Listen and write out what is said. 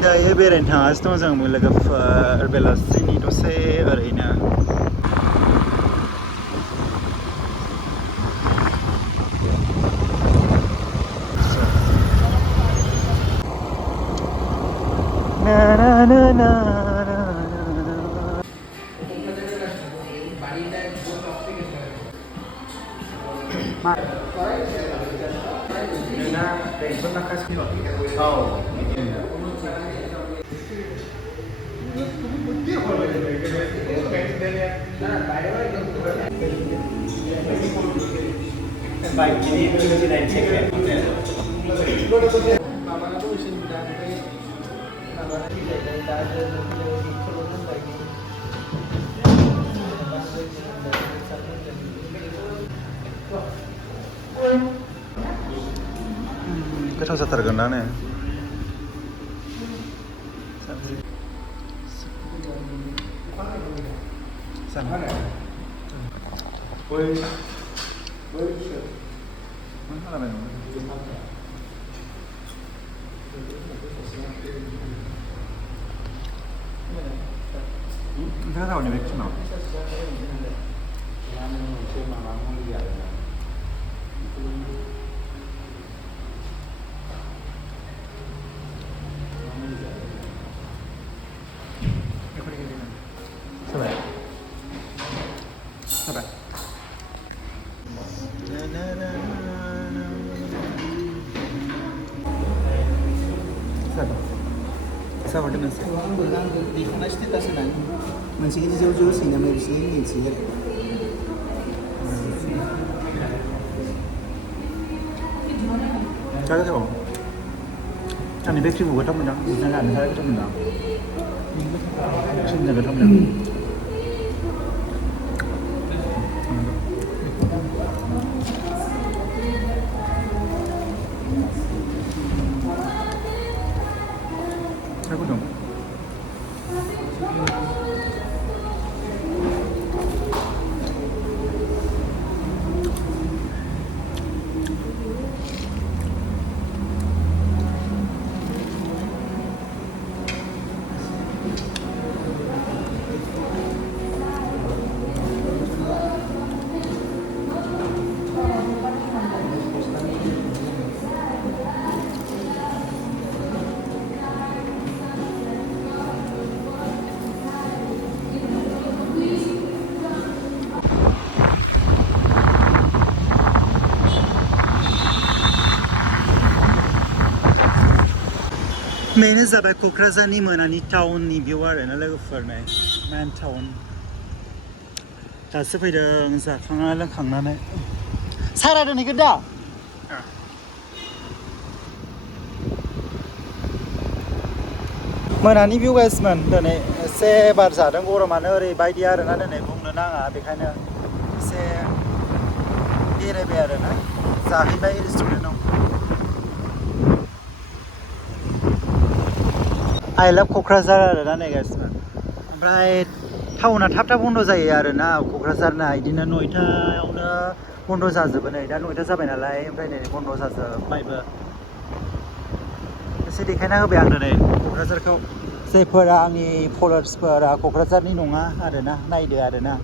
दायो बेरायनो थांगासिनो दं जों लोगोफोर बेलासिनि दसे ओरैनो गोथाव जाथारगोन ना ने Sama dengan saya. Di mana sih kita senang? Masih ini jauh-jauh sih namanya di sini sih. Saya tahu. Kan ini betul buat apa dah? Bukan ada saya betul dah. Sini betul dah. Aku dong. Mainnya zabai Kukrazani menani town ni viewer na logofer naik man town. Dasu fैदों जाखांना लोंखांनानै सारा दोनहैगोन दा मोनानि भिउ गाइसमोन दिनै एसे बार जादों गरमानो ओरैबायदि आरोना दिनै बुंनो नाङा बेखायनो एसे बेरायबाय आरोना जाहैबाय रेस्टुरेन्टाव I love क'क्राझार आरोना नै गाइसमोन ओमफ्राय टाउना थाब थाब बन्द जायो आरोना क'क्राझारना बिदिनो 9टायावनो बन्द जाजोबो नै दा 9टा जाबाय नालाय ओमफ्राय नै बन्द जाजोबबायबो एसे देखायना होबाय आं दिनै क'क्राझारखौ जायफोरा आंनि फलोवार्सफोरा क'क्राझारनि नङा आरोना नायदो आरोना